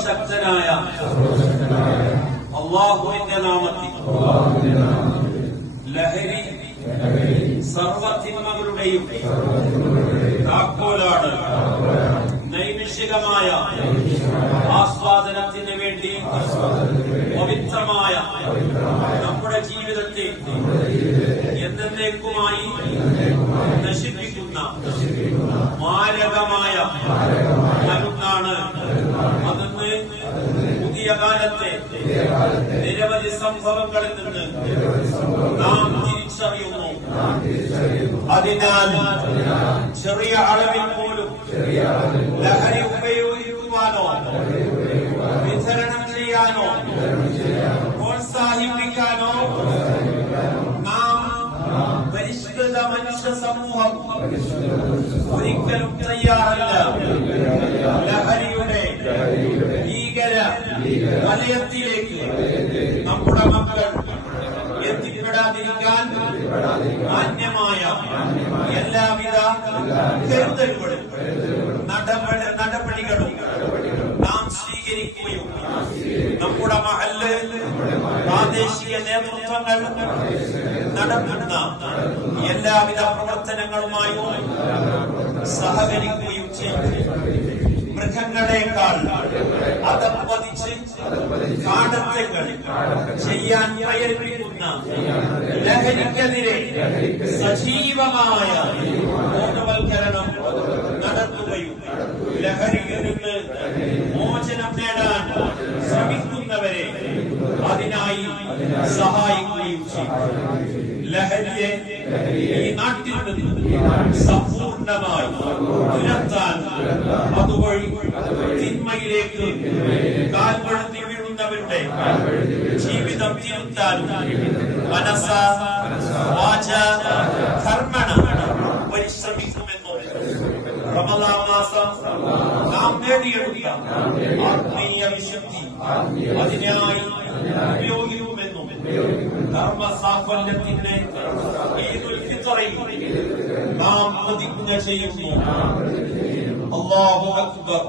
സർവശക്തനായ അള്ളാഹുവിന്റെ നാമത്തിൽ ലഹരി സർവതിന്മകളുടെയും താക്കോലാണ് നൈമിഷികമായ ആസ്വാദനത്തിന് വേണ്ടി പവിത്രമായ നമ്മുടെ ജീവിതത്തെ എന്നേക്കുമായി നശിപ്പിക്കുന്ന പുതിയ കാലത്തെ നിരവധി സംഭവങ്ങളിൽ നിന്ന് നാം തിരിച്ചറിയുന്നു. അതിനാൽ ചെറിയ അളവിൽ പോലും ലഹരി ഉപയോഗിക്കുവാനോ വിതരണം ചെയ്യാനോ പ്രോത്സാഹിപ്പിക്കാനോ നാം പരിഷ്കൃത മനുഷ്യ സമൂഹം ഒരിക്കലും തയ്യാറല്ല. വലയത്തിലേക്ക്. നമ്മുടെ മക്കൾ എത്തിപ്പെടാതിരിക്കാൻ മാന്യമായ എല്ലാവിധ കരുതലുകളും നടപടി നടപടികളും നാം സ്വീകരിക്കുകയും നമ്മുടെ മഹൽ പ്രാദേശിക നേതൃത്വങ്ങൾ നടത്തുന്ന എല്ലാവിധ പ്രവർത്തനങ്ങളുമായും സഹകരിക്കുകയും ചെയ്യും. മൃഗങ്ങളെക്കാൾ അതപ്പതിച്ച് കാടത്തങ്ങൾ ചെയ്യാൻ പ്രേരിപ്പിക്കുന്ന ലഹരിക്കെതിരെ സജീവമായ ബോധവൽക്കരണം നടത്തുകയും ലഹരിയിൽ നിന്ന് മോചനം നേടാൻ ശ്രമിക്കുന്നവരെ അതിനായി സഹായിക്കുകയും ചെയ്യും. ലഹരിയെ ഈ നാട്ടിൽ നിന്ന് സമ്പൂർണമായി തുരത്താൻ അതുവഴി തിന്മയിലേക്ക് വീഴുന്നവരുടെ ജീവിതം തിരുത്താനും മനസ്സ വാച കർമ്മണ പരിശ്രമിക്കുമെന്നും റമദാൻ മാസം നാം നേടിയെടുത്ത ആത്മീയ വിശുദ്ധി അതിനായി ഉപയോഗിക്കുമെന്നും കർമ്മ സാഫല്യത്തിന്റെ ഈദുൽ ഫിത്തറിൽ നാം പ്രതിജ്ഞ ചെയ്യുന്നു അല്ലാഹു അക്ബർ